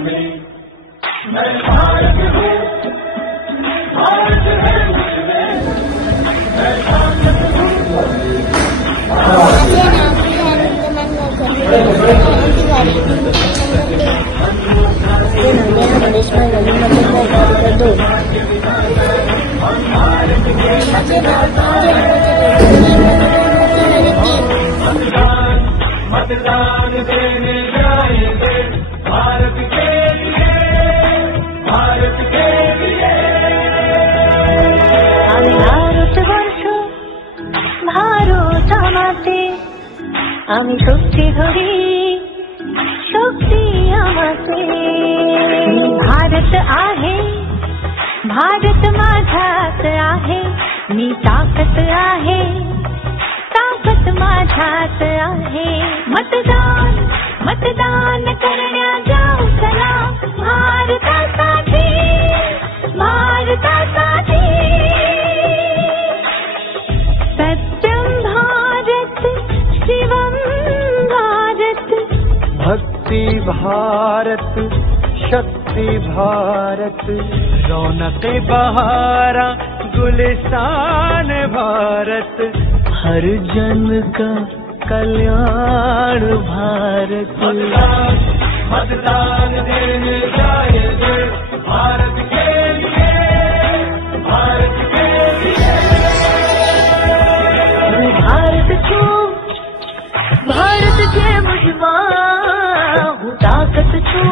में मैं भारत हूँ, भारत है मुझमें, मैं ताकत हूँ। मतदान देने जाएंगे भारत के लिए, भारत के लिए। আমি ভারতবর্ষ, ভারত আমাতে, আমি শক্তি ধরি, शक्ती आमाचे। भारत आहे, भारत माझ्यात आहे, मी ताकद आहे, ताकद माझ्यात आहे। मतदान मतदान करण्या जाऊ चला, भारतासाठी, भारतासाठी। सत्यम भारत, शिवम भारत, भक्ति भारत, शक्ति भारत, रौनक बहारा गुलिस्तान भारत, हर जन का कल्याण भारत। मतदान देने जाएंगे भारत के लिए, भारत के लिए। भारत को, भारत के मुझमा हूँ ताकत छू,